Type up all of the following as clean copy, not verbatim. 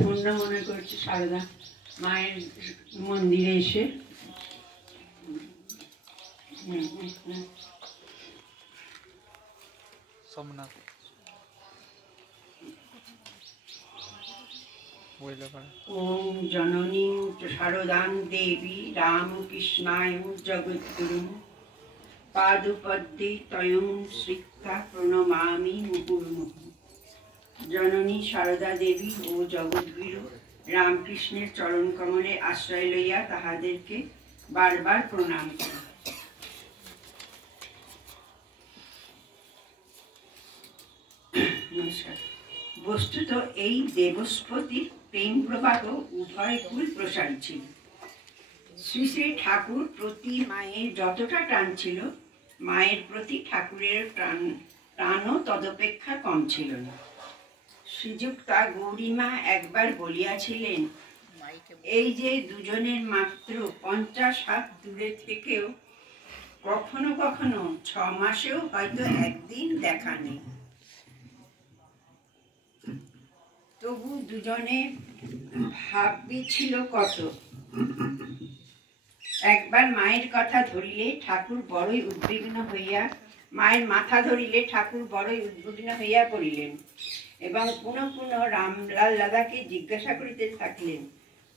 ধন্য মনে করছি সারদা মায়ের মন্দিরে এসে। সোমনাথ ওম জননী শারদাং দেবী রামকৃষ্ণায় জগদ্গুরুম পাদপদ্মে তয়ং শ্রিত্বা প্রণমামি মুহুর্মুহু। জননী শারদা দেবী ও জগদ্গুরু রামকৃষ্ণের চরণ কমলে আশ্রয় লইয়া তাহাদেরকে বারবার প্রণাম করি। বস্তুত এই দেবস্পতির প্রেম প্রবাহ উভয় কুল প্রসারী ছিল। শ্রী শ্রী ঠাকুর প্রতি মায়ের যতটা টান ছিল, মায়ের প্রতি ঠাকুরের টানও তদপেক্ষা কম ছিল না। শ্রীযুক্তা গৌরীমা একবার বলিয়াছিলেন, এই যে দুজনের মাত্র 50 হাত দূরে থেকেও কখনো কখনো 6 মাসেও হয়তো একদিন দেখা নেই, তবু দুজনে ভাববি ছিল কত। একবার মায়ের কথা ধরিলে ঠাকুর বড়ই উদ্বিগ্ন হইয়া মায়ের মাথা ধরিলে ঠাকুর বড়ই উদ্বিগ্ন হইয়া পড়িলেন এবং পুনঃ পুনঃ রামলাল দাদাকে জিজ্ঞাসা করিতে থাকলেন,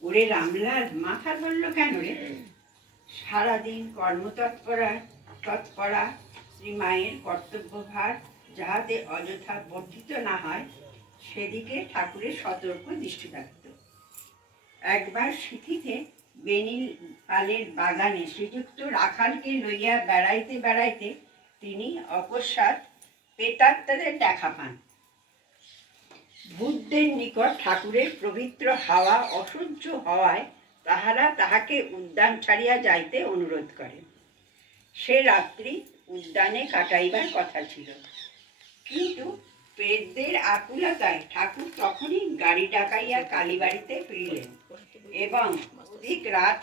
ওরে রামলাল, মাথা ধরল কেন রে? সারাদিন কর্মতৎপরা শ্রী মায়ের কর্তব্যভার যাহাতে অযথা বর্ধিত না হয় সেদিকে ঠাকুরের সতর্ক দৃষ্টি থাকত। একবার সিথিতে বেনিল পালের বাগানে শ্রীযুক্ত রাখালকে লইয়া বেড়াইতে বেড়াইতে তিনি অকস্মাৎ প্রেতাত্মাদের দেখা পান। ভূতদের নিকট ঠাকুরের পবিত্র হাওয়া অসহ্য হওয়ায় তাহারা তাহাকে উদ্যান ছাড়িয়া যাইতে অনুরোধ করে। সে রাত্রি উদ্যানে কাটাইবার কথা ছিল, কিন্তু প্রেতদের আকুলতায় ঠাকুর তখনই গাড়ি ডাকাইয়া কালীবাড়িতে ফিরিলেন এবং অধিক রাত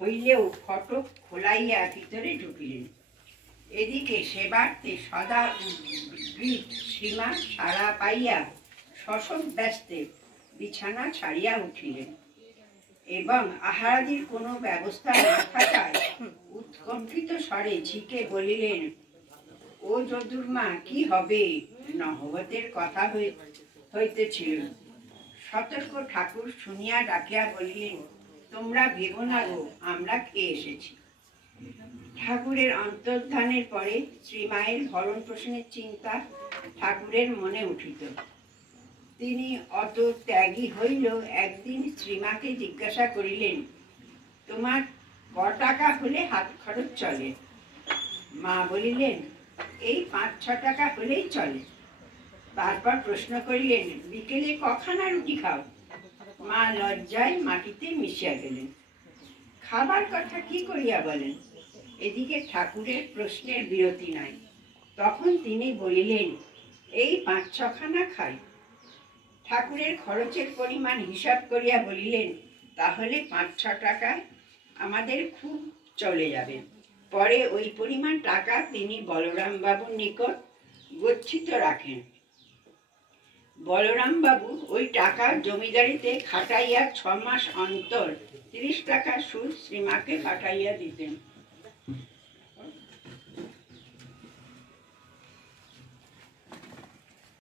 হইলেও ফটক খোলাইয়া ভিতরে ঢুকিলেন। এদিকে সেবার্থে সদা উদ্গ্রীব শ্রীমা সাড়া পাইয়া শশব ব্যস্তে বিছানা ছাড়িয়া উঠিলেন এবং আহারাদির কোনো ব্যবস্থা না থাকায় উৎকণ্ঠিত স্বরে ঝিকে বলিলেন, ও যদুর্মা, কি হবে? নহবতের কথা হইতেছিল। সতর্ক ঠাকুর শুনিয়া ডাকিয়া বলিলেন, তোমরা ভেবো না গো, আমরা খেয়ে এসেছি। ঠাকুরের অন্তর্ধানের পরে শ্রীমায়ের ভরণ পোষণের চিন্তা ঠাকুরের মনে উঠিত। তিনি অত ত্যাগী হইলেও একদিন শ্রীমাকে জিজ্ঞাসা করিলেন, তোমার ক টাকা হলে হাত খরচ চলে? মা বলিলেন, এই 5-6 টাকা হলেই চলে। তারপর প্রশ্ন করিলেন, বিকেলে কখানা রুটি খাও? মা লজ্জায় মাটিতে মিশিয়া গেলেন। খাবার কথা কি করিয়া বলেন? এদিকে ঠাকুরের প্রশ্নের বিরতি নাই। তখন তিনি বলিলেন, এই 5-6 খানা খাই। ঠাকুরের খরচের পরিমাণ হিসাব করিয়া বলিলেন, তাহলে 5-6 টাকায় আমাদের খুব চলে যাবে। পরে ওই পরিমাণ টাকা তিনি বলরাম বাবুর নিকট গচ্ছিত রাখেন। বলরাম বাবু ওই টাকা জমিদারিতে খাটাইয়া 6 মাস অন্তর 30 টাকা সুদ শ্রীমাকে পাঠাইয়া দিতেন।